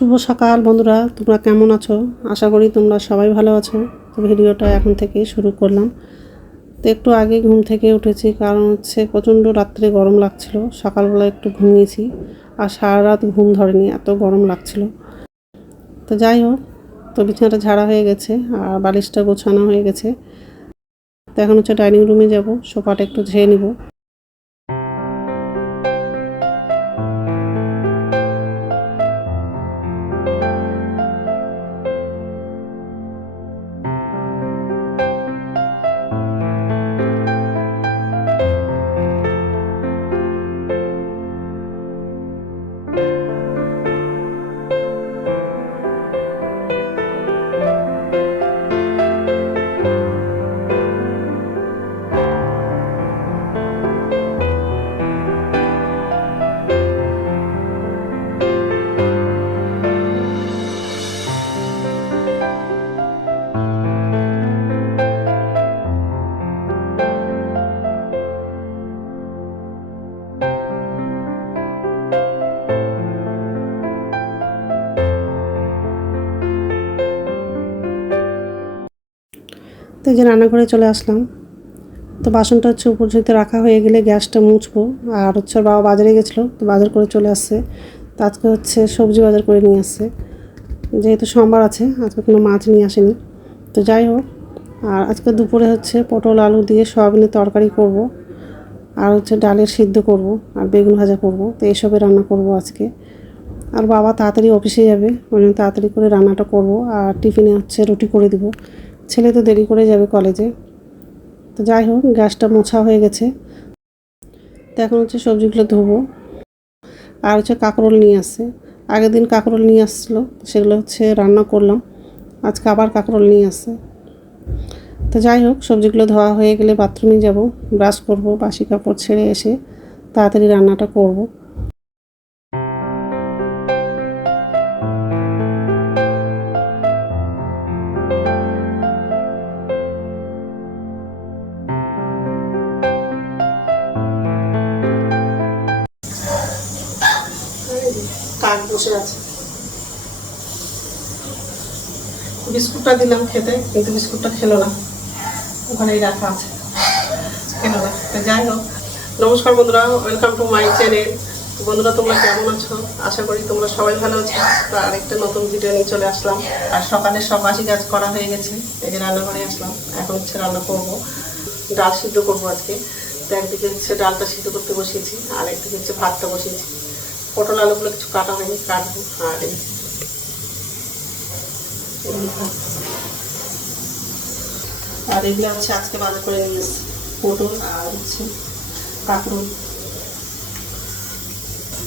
শুভ সকাল, বন্ধুরা। তোমরা কেমন আছো? আশা করি তোমরা সবাই ভালো আছো। তো ভিডিওটা এখন থেকেই শুরু করলাম। তো একটু আগে ঘুম থেকে উঠেছি, কারণ হচ্ছে প্রচণ্ড রাত্রে গরম লাগছিল। সকালবেলা একটু ঘুমিয়েছি, আর সারা রাত ঘুম ধরেনি, এত গরম লাগছিল। তো যাই হোক, তো বিছানাটা ঝাড়া হয়ে গেছে, আর বালিশটা গোছানো হয়ে গেছে। তো এখন হচ্ছে ডাইনিং রুমে যাব, সোফাটা একটু ঝেয়ে নিব। এই যে রান্নাঘরে চলে আসলাম। তো বাসনটা হচ্ছে উপর ঝুঁতে রাখা হয়ে গেলে গ্যাসটা মুছবো। আর হচ্ছে বাবা বাজারে গেছিল, তো বাজার করে চলে আসছে। তো আজকে হচ্ছে সবজি বাজার করে নিয়ে আসছে। যেহেতু সোমবার আছে, আজকে কোনো মাছ নিয়ে আসেনি। তো যাই হোক, আর আজকে দুপুরে হচ্ছে পটল, আলু দিয়ে সয়াবিনের তরকারি করব। আর হচ্ছে ডালের সিদ্ধ করব আর বেগুন ভাজা করব। তো এসবে রান্না করব আজকে। আর বাবা তাড়াতাড়ি অফিসে যাবে, ওই জন্য তাড়াতাড়ি করে রান্নাটা করব। আর টিফিনে হচ্ছে রুটি করে দিব। ছেলে তো দেরি করে যাবে কলেজে। তো যাই হোক, গ্যাসটা মোছা হয়ে গেছে। তো এখন হচ্ছে সবজিগুলো ধোবো। আর হচ্ছে কাঁকরোল নিয়ে আসছে। আগের দিন কাঁকরোল নিয়ে আসছিল সেগুলো হচ্ছে রান্না করলাম। আজকে আবার কাঁকরোল নিয়ে আসছে। তো যাই হোক, সবজিগুলো ধোয়া হয়ে গেলে বাথরুমে যাব, ব্রাশ করব, বাসি কাপড় ছেড়ে এসে তাড়াতাড়ি রান্নাটা করব। বিস্কুটটা দিলাম খেতে, কিন্তু বিস্কুটটা খেলো না। ওখানেই রাখা আছে। খেলো না। যাই হোক, নমস্কার বন্ধুরা ওয়েলকাম টু মাই চ্যানেল বন্ধুরা, তোমরা কেমন আছো? আশা করি তোমরা সবাই ভালো আছো। তো আরেকটা নতুন ভিডিও নিয়ে চলে আসলাম। আর সকালে সব বাসি কাজ করা হয়ে গেছে। এই যে রান্নাঘরে আসলাম। এখন হচ্ছে রান্না করব। ডাল সিদ্ধ করব আজকে। তো একদিকে হচ্ছে ডালটা সিদ্ধ করতে বসিয়েছি, আর একদিকে হচ্ছে ভাতটা বসিয়েছি। পটল আলুগুলো কিছু কাটা হয়নি, কাটবো। আর আর এগুলো হচ্ছে আজকে বাজার করে নিয়ে পটল আর হচ্ছে কাঁকরুল।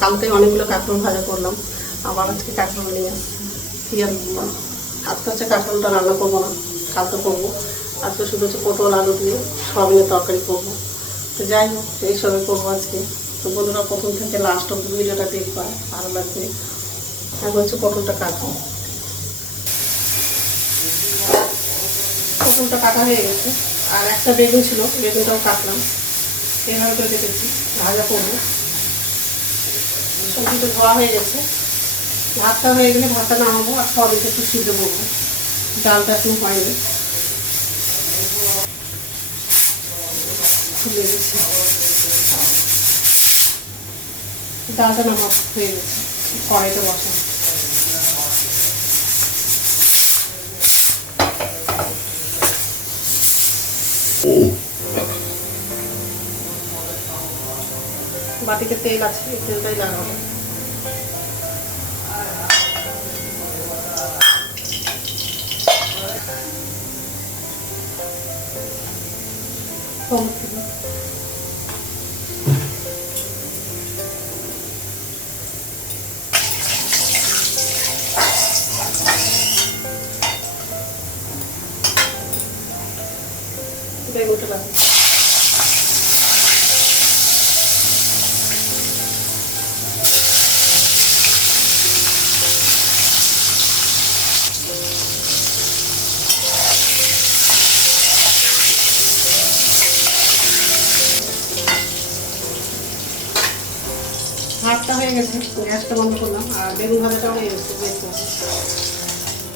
কালকে অনেকগুলো কাঁকরুল ভাজা করলাম। আবার আজকে কাঁকরুল নিয়ে এসেছি। কি আর আজকে হচ্ছে কাঁকরুলটা রান্না করব না। কালকে করব। আজকে শুধু হচ্ছে পটল, আলু দিয়ে সয়াবিনের তরকারি করব। তো যাই হোক, এই এইসবে করব আজকে। তো বন্ধুরা, প্রথম থেকে লাস্ট অব্দি ভিডিওটা দেখবা। ভালো লাগবে। এখন হচ্ছে পটলটা কাটবো। পটলটা কাটা হয়ে গেছে। আর একটা বেগুন ছিল, বেগুনটাও কাটলাম। এভাবে করে কেটেছি, ভাজা করব। সবজিটা ধোয়া হয়ে গেছে। ভাতটা হয়ে গেলে ভাতটা নামাবো আর সবইটা একটু সিদ্ধ করব। ডালটা একটু হয়নি। খুলে ডালটা নামা হয়ে গেছে। কড়াইতে বসা বাটিতে তেল আছে এই তেলটাই লাগাবো। হলুদ গ্যাসটা বন্ধ করলাম, আর বেগুন ভাজাটাও হয়ে গেছে বের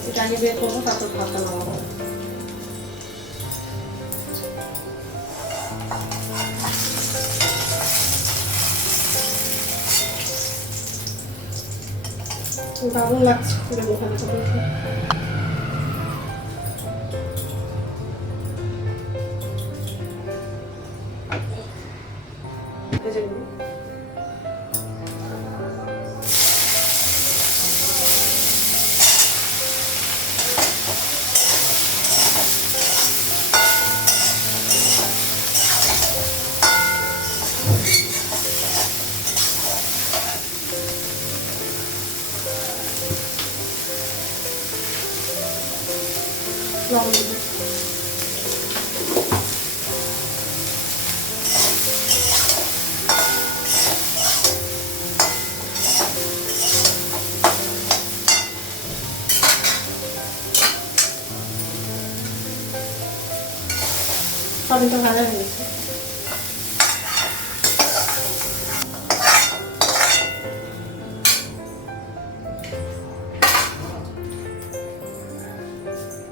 এটা আগে বের করব, তারপর ভাতটা লাগছে বেগুন ভাজাটা দেখে ভেজে নিই লবণ দিবো। সবই তো ভাজা হয়ে গেছে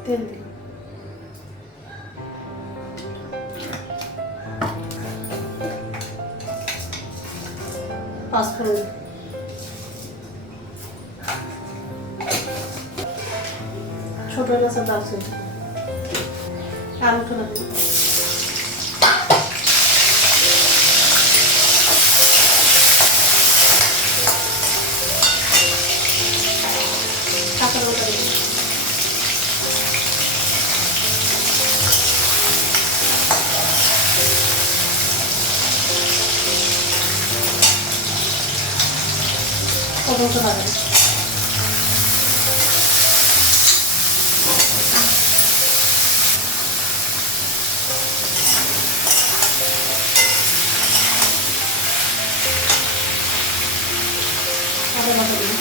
তেল দিই ছোট এলাচের দারচিনি আর উঠে না। দিই কাঁচা লঙ্কা দিই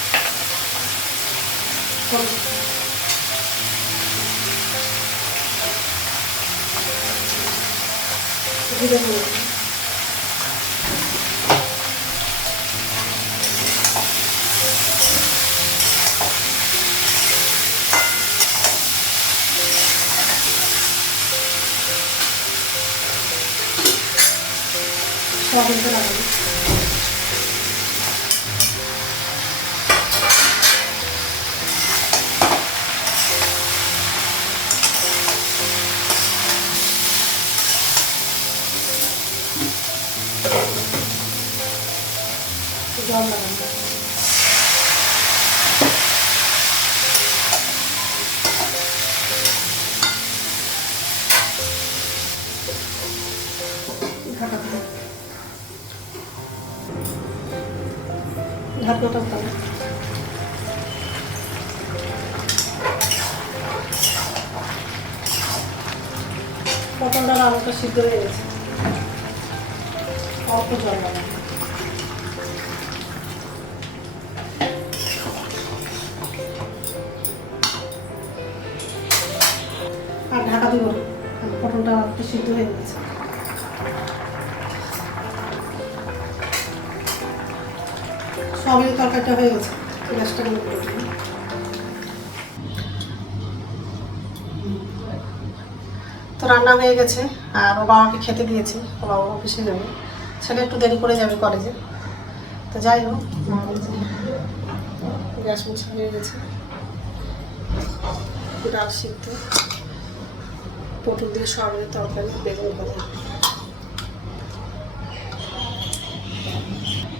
পটলটা ভাজা আদা বাটা দিই হলুদ। জিরে গুঁড়ো সয়াবিনটা লাগাবো জল দেবো ঢাকনাটা উঠাবো পটলটা আলুটা সিদ্ধ হয়ে গেছে। অল্প জল লাগাবো পটলটা একটু সিদ্ধ হয়ে গেছে। সবই তরকারিটা হয়ে গেছে। গ্যাসটা বন্ধ করে দিই তো রান্না হয়ে গেছে, আর ও বাবাকে খেতে দিয়েছি, ও বাবা অফিসে যাবে। ছেলে একটু দেরি করে যাবে কলেজে। তো যাই হোক গ্যাস মুছা হয়ে গেছে। ডাল সিদ্ধ। পটল দিয়ে সরকারি তরকারি বেগুন ভাজা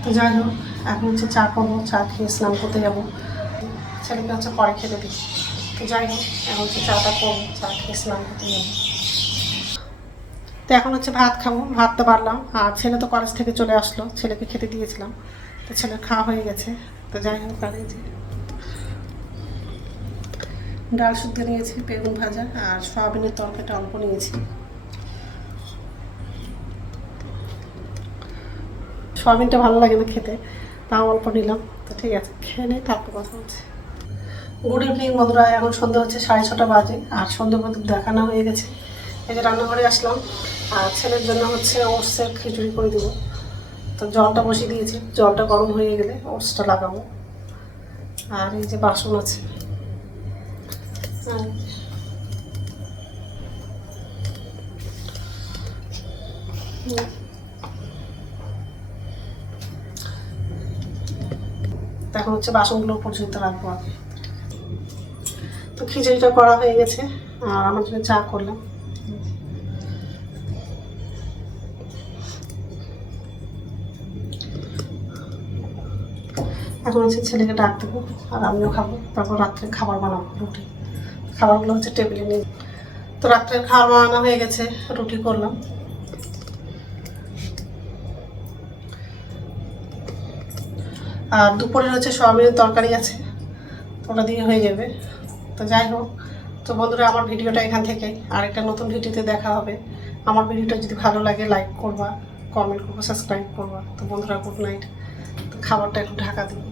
তো যাই হোক, এখন হচ্ছে চা করব চা খেয়ে স্নান করতে যাব। ছেলেকে হচ্ছে পরে খেতে দিই। তো যাই হোক, এখন হচ্ছে চাটা করব চা খেয়ে স্নান করতে যাব। তো এখন হচ্ছে ভাত খাব ভাতটা পারলাম। আর ছেলে তো কলেজ থেকে চলে আসলো, ছেলেকে খেতে দিয়েছিলাম। তো ছেলের খাওয়া হয়ে গেছে। তো যাই হোক আর ডাল শুদ্ধ নিয়েছি, বেগুন ভাজা আর সয়াবিনের তরকারিটা অল্প নিয়েছি। সয়াবিনটা ভালো লাগে না খেতে, তাও অল্প নিলাম। তো ঠিক আছে, খেয়ে নিই তারপর কথা হচ্ছে। গুড ইভিনিং বন্ধুরা, এখন সন্ধ্যা হচ্ছে সাড়ে ছটা বাজে আর সন্ধ্যা প্রদীপ দেখানো হয়ে গেছে। এই যে রান্নাঘরে আসলাম, আর ছেলের জন্য হচ্ছে ওটসের খিচুড়ি করে দেবো। তো জলটা বসিয়ে দিয়েছি, জলটা গরম হয়ে গেলে ওটসটা লাগাবো। আর এই যে বাসন আছে এখন হচ্ছে বাসনগুলো পর্যন্ত রাখব আগে তো খিচুড়িটা করা হয়ে গেছে, আর আমার জন্য চা করলাম। এখন হচ্ছে ছেলেকে ডাক দেবো, আর আমিও খাব, তারপর রাত্রে খাবার বানাবো, রুটি। খাবারগুলো হচ্ছে টেবিলে নিয়ে তো রাত্রে খাবার বানানো হয়ে গেছে, রুটি করলাম। আর দুপুরে হচ্ছে সয়াবিনের তরকারি আছে, ওটা দিয়ে হয়ে যাবে। তো যাই হোক, তো বন্ধুরা, আমার ভিডিওটা এখান থেকে। আর একটা নতুন ভিডিওতে দেখা হবে। আমার ভিডিওটা যদি ভালো লাগে লাইক করবা কমেন্ট করব সাবস্ক্রাইব করবা। তো বন্ধুরা গুড নাইট তো খাবারটা একটু ঢাকা দিই